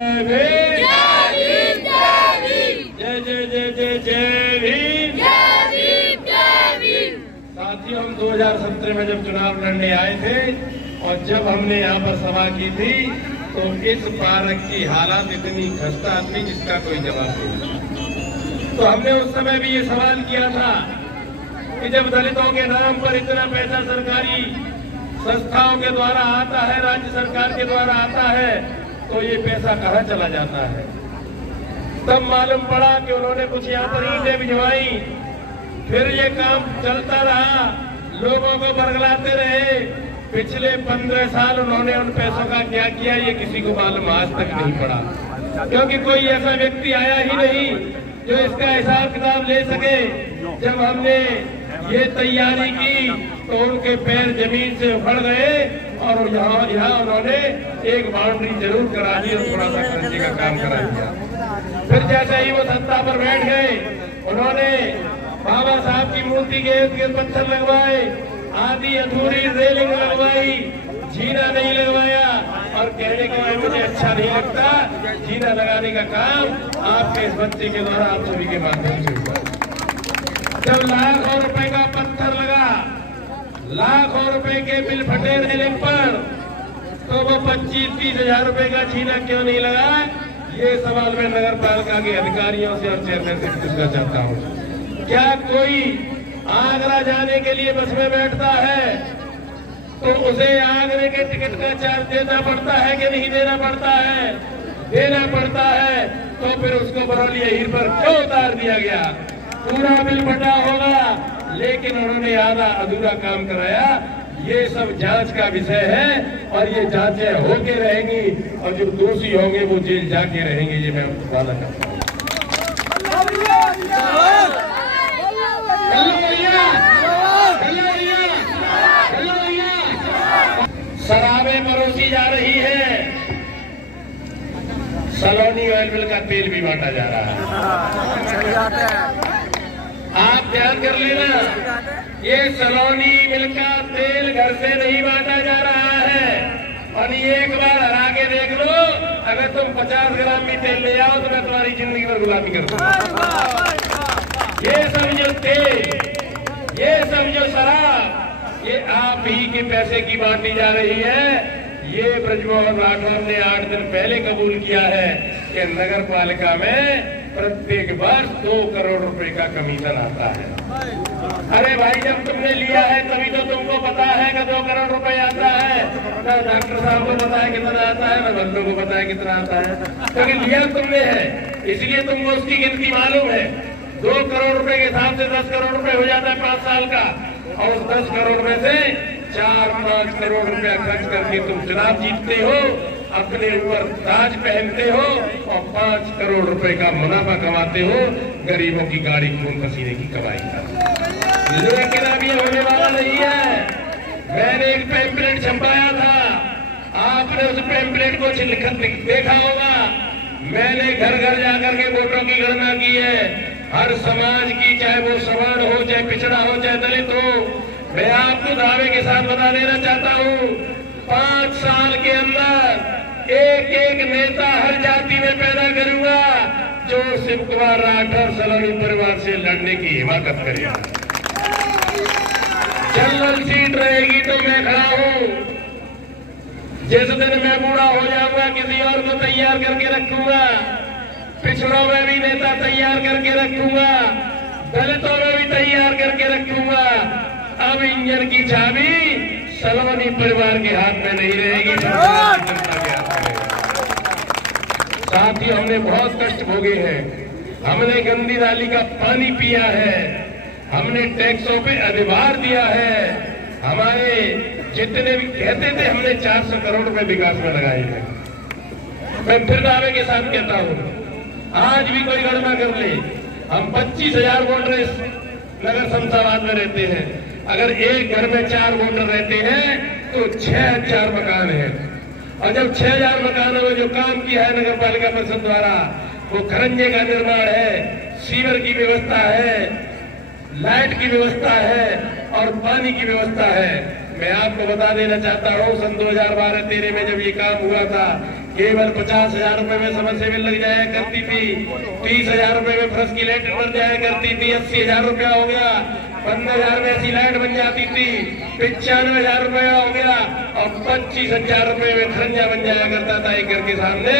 जय भीम, जय जय जय जय जय भीम, जय भीम। साथियों, हम 2017 में जब चुनाव लड़ने आए थे और जब हमने यहाँ पर सभा की थी तो इस पार्क की हालत इतनी खस्ता थी जिसका कोई जवाब नहीं। तो हमने उस समय भी ये सवाल किया था कि जब दलितों के नाम पर इतना पैसा सरकारी संस्थाओं के द्वारा आता है, राज्य सरकार के द्वारा आता है, तो ये पैसा कहाँ चला जाता है। तब मालूम पड़ा कि उन्होंने कुछ यहाँ पर ईंटें भिजवाई, फिर ये काम चलता रहा, लोगों को बरगलाते रहे। पिछले 15 साल उन्होंने उन पैसों का क्या किया ये किसी को मालूम आज तक नहीं पड़ा, क्योंकि कोई ऐसा व्यक्ति आया ही नहीं जो इसका हिसाब किताब ले सके। जब हमने ये तैयारी की तो उनके पैर जमीन से उखड़ गए और यहाँ उन्होंने एक बाउंड्री जरूर करा दी और थोड़ा सा खर्चे का काम करा दिया। फिर जैसे ही वो सत्ता पर बैठ गए, उन्होंने बाबा साहब की मूर्ति के इर्द गिर्द पत्थर लगवाए, आधी अधूरी रेलिंग लगवाई, जीना नहीं लगवाया और कहने के लिए मुझे अच्छा नहीं लगता, जीना लगाने का काम आपके इस बच्चे के द्वारा आप सभी के माध्यम से हुआ। जब लाखों रुपए का पत्थर लगा, लाखों रुपए के बिल फटे रेलिंग पर, तो वो 25-30 हजार रुपए का जीना क्यों नहीं लगा? ये सवाल मैं नगर पालिका के अधिकारियों से और चेयरमैन से पूछना चाहता हूँ। क्या कोई आगरा जाने के लिए बस में बैठता है तो उसे आगरे के टिकट का चार्ज देना पड़ता है कि नहीं देना पड़ता है? देना पड़ता है। तो फिर उसको बरौली हीर पर क्यों उतार दिया गया? पूरा बिल फटा होगा लेकिन उन्होंने आधा अधूरा काम कराया। ये सब जांच का विषय है और ये जांचें होके रहेंगी और जो दोषी होंगे वो जेल जाके रहेंगे, ये मैं वादा करता हूँ। शराबें परोसी जा रही है, सलोनी ऑयल मिल का तेल भी बांटा जा रहा है। आप ध्यान कर लेना, ये सलोनी मिल का तेल घर से नहीं बांटा जा रहा है। और ये एक बार हरा के देख लो, अगर तुम 50 ग्राम भी तेल ले आओ तो मैं तुम्हारी जिंदगी में गुलामी कर दूंगा। ये समझो तेल, ये समझो शराब, ये आप ही के पैसे की बांटी जा रही है। ये ब्रजमोहन राठौर ने 8 दिन पहले कबूल किया है कि नगर पालिका में प्रत्येक वर्ष 2 करोड़ रुपए का कमीशन आता है। अरे भाई, जब तुमने लिया है तभी तो तुमको पता है कि 2 करोड़ रुपए आता है। न डॉक्टर साहब को पता है कितना आता है, न बंदों को पता है कितना आता है, क्योंकि लिया तुमने है इसलिए तुमको उसकी गिनती मालूम है। 2 करोड़ रुपए के हिसाब से 10 करोड़ रुपए हो जाता है 5 साल का, और उस 10 करोड़ में से 4-5 करोड़ रुपया खर्च करके तुम चुनाव जीतते हो, अपने ऊपर ताज पहनते हो और 5 करोड़ रुपए का मुनाफा कमाते हो, गरीबों की गाड़ी खून पसीने की कमाई का। लेकिन अब ये होने वाला नहीं है। मैंने एक पैम्पलेट छपाया था, आपने उस पैम्पलेट को देखा होगा। मैंने घर घर जाकर के वोटों की गणना की है, हर समाज की, चाहे वो सवर्ण हो, चाहे पिछड़ा हो, चाहे दलित हो। मैं आपको दावे के साथ बता देना चाहता हूँ, 5 साल के अंदर एक नेता हर जाति में पैदा करूंगा जो शिव कुमार राठौर सलोनी परिवार से लड़ने की हिमाकत करेगा। जनरल सीट रहेगी तो मैं खड़ा हूँ। जिस दिन मैं बूढ़ा हो जाऊंगा किसी और को तैयार करके रखूंगा, पिछड़ों में भी नेता तैयार करके रखूंगा, दलितों में भी तैयार करके रखूंगा। अब इंजन की चाबी सलोनी परिवार के हाथ में नहीं रहेगी, जनता के हाथ में। साथियों, हमने बहुत कष्ट भोगे हैं, हमने गंदी नाली का पानी पिया है, हमने टैक्सों पे अधिभार दिया है। हमारे जितने भी कहते थे हमने 400 करोड़ रुपए विकास में लगाए हैं। मैं फिर दावे के साथ कहता हूँ, आज भी कोई गणना कर ले, हम 25,000 वोटर इस नगर शमशाबाद में रहते हैं। अगर एक घर में 4 वोटर रहते हैं तो 6,000 मकान है। और जब 6,000 मकानों में जो काम किया है नगर पालिका परिषद द्वारा, वो खरंजे का निर्माण है, सीवर की व्यवस्था है, लाइट की व्यवस्था है और पानी की व्यवस्था है। मैं आपको बता देना चाहता हूँ, सन 2012-13 में जब ये काम हुआ था, केवल 50,000 रुपए में समरसेबिल लग जाया करती थी, 30,000 रुपए में फ्रस की लाइट बन जाया करती थी, 80,000 रुपया हो गया, 15,000 में ऐसी लाइट बन जाती थी, 95,000 रुपया हो गया और 25,000 रुपए में खर्चा बन जाया करता था एक घर के सामने।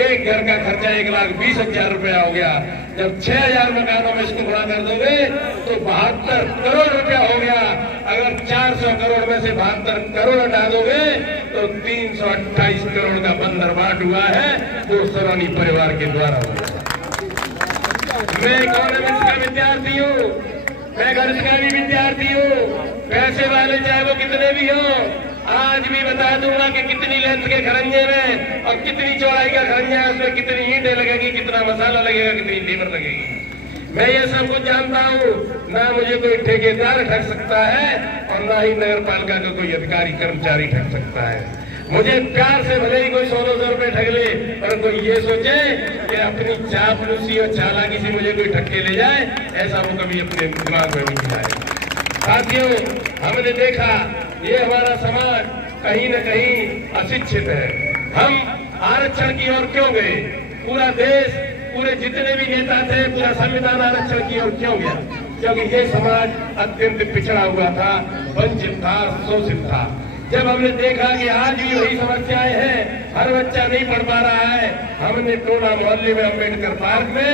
एक घर का खर्चा 1,20,000 रुपया हो गया। जब 6,000 मकानों में इसको गुणा कर दोगे तो 72 करोड़ रुपया हो गया। अगर 400 करोड़ में से 72 करोड़ हटा दोगे तो 328 करोड़ का बंदर बाट हुआ है, वो सलोनी परिवार के द्वारा हुआ। मैं इकोनॉमिक्स का विद्यार्थी हूँ, मैं गणित का भी विद्यार्थी हूँ, पैसे वाले चाहे वो कितने भी हो, आज भी बता दूंगा कि कितनी लेंथ के खरंजे में और कितनी चौड़ाई का खरंजा है, उसमें कितनी ईंटें लगेगी, कितना मसाला लगेगा, कितनी लीवर लगेगी। मैं ये सब कुछ जानता हूँ। ना मुझे कोई ठेकेदार ठग सकता है और ना ही नगर पालिका का कोई अधिकारी कर्मचारी ठग सकता है। मुझे प्यार से भले ही कोई 100-200 रुपए ठग ले, पर कोई ये सोचे कि अपनी चापलूसी और चालाकी से मुझे कोई ठग के ले जाए, ऐसा वो कभी अपने दिमाग में नहीं लाए। साथियों, हमने देखा ये हमारा समाज कहीं न कहीं अशिक्षित है। हम आरक्षण की ओर क्यों गए? पूरा देश, पूरे जितने भी नेता थे, पूरा संविधान आरक्षण की ओर क्यों गया? क्योंकि ये समाज अत्यंत पिछड़ा हुआ था, वंचित था, शोषित था। जब हमने देखा कि आज भी वही समस्याएं हैं, हर बच्चा नहीं पढ़ पा रहा है, हमने टोला मोहल्ले में अम्बेडकर पार्क में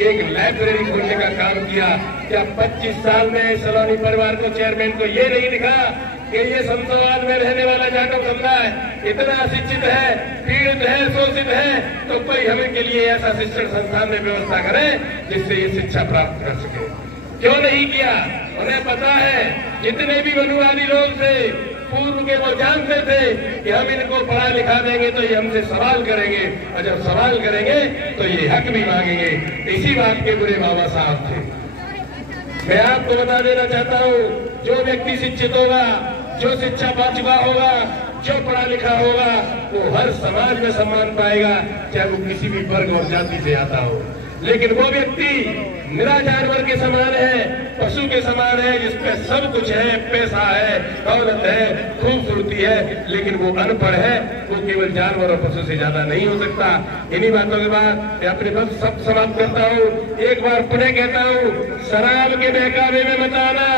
एक लाइब्रेरी खोलने का काम किया। क्या 25 साल में सलोनी परिवार को, चेयरमैन को ये नहीं दिखा कि ये संतवाद में रहने वाला जाटव समुदाय इतना अशिक्षित है, पीड़ित है, शोषित है, तो कोई हमें के लिए ऐसा शिक्षण संस्थान में व्यवस्था करे जिससे ये शिक्षा प्राप्त कर सके? क्यों नहीं किया? उन्हें पता है जितने भी मनुवादी लोग थे पूर्व के, वो जानते थे कि हम इनको पढ़ा लिखा देंगे तो ये हमसे सवाल करेंगे, और जब सवाल करेंगे तो ये हक भी मांगेंगे। इसी बात के बुरे बाबा साहब थे। मैं आपको बता देना चाहता हूँ, जो व्यक्ति शिक्षित होगा, जो शिक्षा पा चुका होगा, जो पढ़ा लिखा होगा, वो हर समाज में सम्मान पाएगा, चाहे वो किसी भी वर्ग और जाति से आता हो। लेकिन वो व्यक्ति निरा जानवर के समान है, पशु के समान है, जिसपे सब कुछ है, पैसा है, दौलत है, खूबसूरती है, लेकिन वो अनपढ़ है, वो केवल जानवर और पशु से ज्यादा नहीं हो सकता। इन्हीं बातों के बाद मैं अपने बस सब समाप्त करता हूँ। एक बार पुनः कहता हूँ, शराब के बहकावे में मत आना,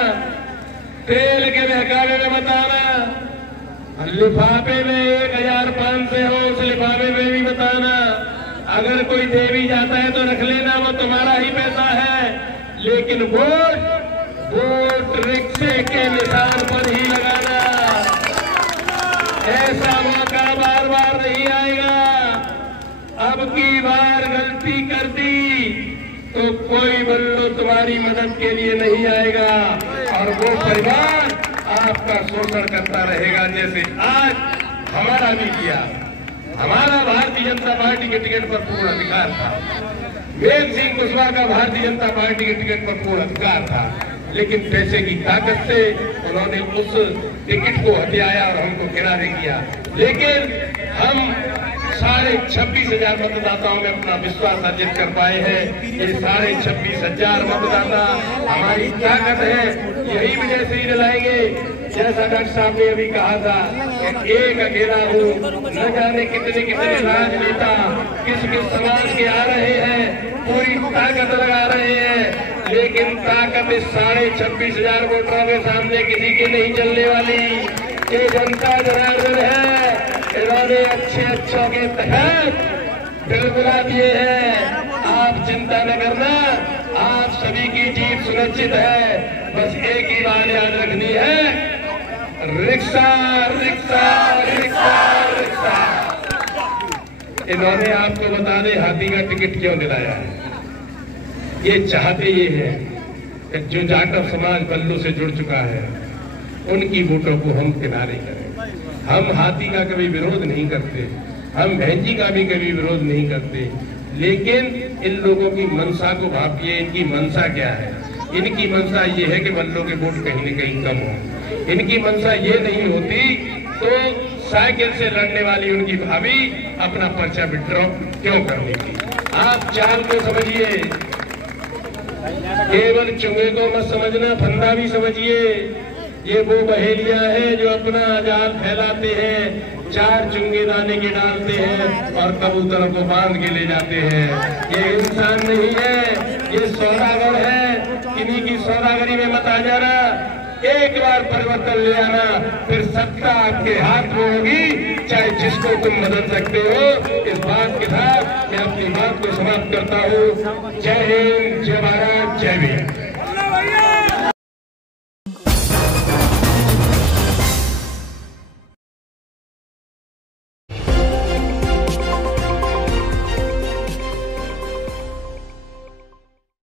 तेल के बहकावे में मत आना, लिफाफे में 1,500 हो, उस लिफाफे में भी मत आना। अगर कोई दे भी जाता है तो रख लेना, वो तुम्हारा ही पैसा है, लेकिन वोट रिक्शे के निशान पर ही लगाना। ऐसा मौका बार बार नहीं आएगा। अब की बार गलती कर दी तो कोई बल्लू तुम्हारी मदद के लिए नहीं आएगा, और वो परिवार आपका शोषण करता रहेगा, जैसे आज हमारा भी किया। हमारा भारतीय जनता पार्टी के टिकट पर पूर्ण अधिकार था, वेद सिंह कुशवाहा का भारतीय जनता पार्टी के टिकट पर पूर्ण अधिकार था, लेकिन पैसे की ताकत से उन्होंने उस टिकट को हथियाया और हमको किनारे किया। लेकिन हम 26,500 मतदाताओं में अपना विश्वास अर्जित कर पाए हैं। ये 26,500 मतदाता हमारी ताकत है, यही वजह से ही दिलाएंगे। जैसा डॉक्टर साहब ने अभी कहा था कि एक अकेला हूँ, न जाने कितने कितने राजनेता किस किस समाज के आ रहे हैं, पूरी ताकत लगा रहे हैं, लेकिन ताकत इस 26,500 वोटरों के सामने किसी की नहीं चलने वाली। ये जनता जनार्दन है, इन्होंने अच्छों के तहत बिल बुला दिए हैं। आप चिंता न करना, आप सभी की जीत सुनिश्चित है। बस एक ही बात याद रखनी है, रिक्शा रिक्शा रिक्शा रिक्शा। इन्होंने आपको बता दें हाथी का टिकट क्यों दिलाया है। ये चाहते ये है कि जो जाटव समाज बल्लू से जुड़ चुका है, उनकी वोटों को हम किनारे करें। हम हाथी का कभी विरोध नहीं करते, हम भैंजी का भी कभी विरोध नहीं करते, लेकिन इन लोगों की मंशा को भापिए। इनकी मंशा क्या है? इनकी मंशा ये है कि बल्लों के वोट कहीं न कहीं कम हो। इनकी मंशा ये नहीं होती तो साइकिल से लड़ने वाली उनकी भाभी अपना पर्चा विड्रॉ क्यों कर लेगी? आप चाल को समझिए, केवल चुंगे को मत समझना, फंदा भी समझिए। ये वो बहेलियां हैं जो अपना जाल फैलाते हैं, 4 चुंगे दाने के डालते हैं और कबूतरों को बांध के ले जाते हैं। ये इंसान नहीं है, ये सौदागर है। किन्हीं की सौदागरी में मत आ जाना। एक बार परिवर्तन ले आना, फिर सत्ता आपके हाथ में होगी, चाहे जिसको तुम बदल सकते हो। इस बात के साथ मैं अपनी बात को समाप्त करता हूँ। जय हिंद, जय भारत, जय भीम।